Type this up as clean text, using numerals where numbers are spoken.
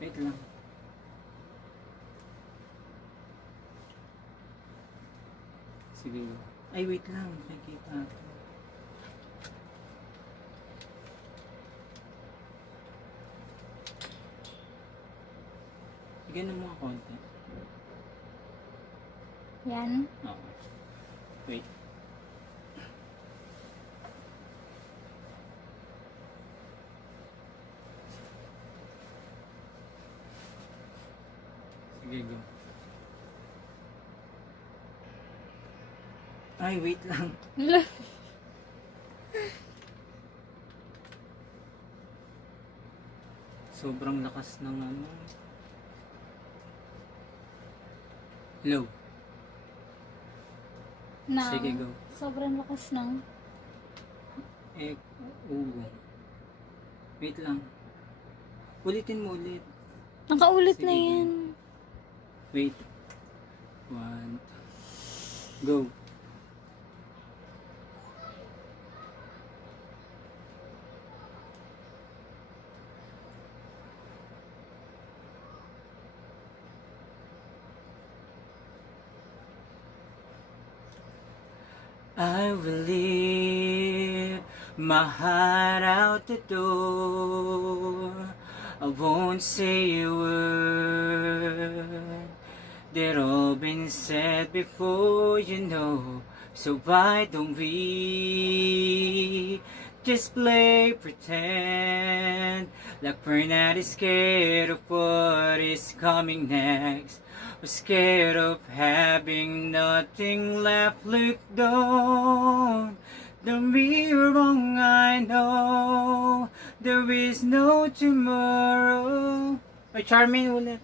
Wait lang. Sige. Ay, wait lang. Nakikita ito. Bigyan mo mga konti. Yan. Oo. Wait. Sige, go. Ay, wait lang. Sobrang lakas ng ano. Low. Sige, go. Sobrang lakas ng... Ugo. Wait lang. Ulitin mo ulit. Nakaulit Sige, na go. yan. Wait. 1. Go. I will leave my heart out the door. I won't say a word. They've all been said before, you know. So why don't we just play pretend like we're not scared of what is coming next? We're scared of having nothing left. Look, don't be wrong, I know there is no tomorrow. Ay, Charmaine ulit.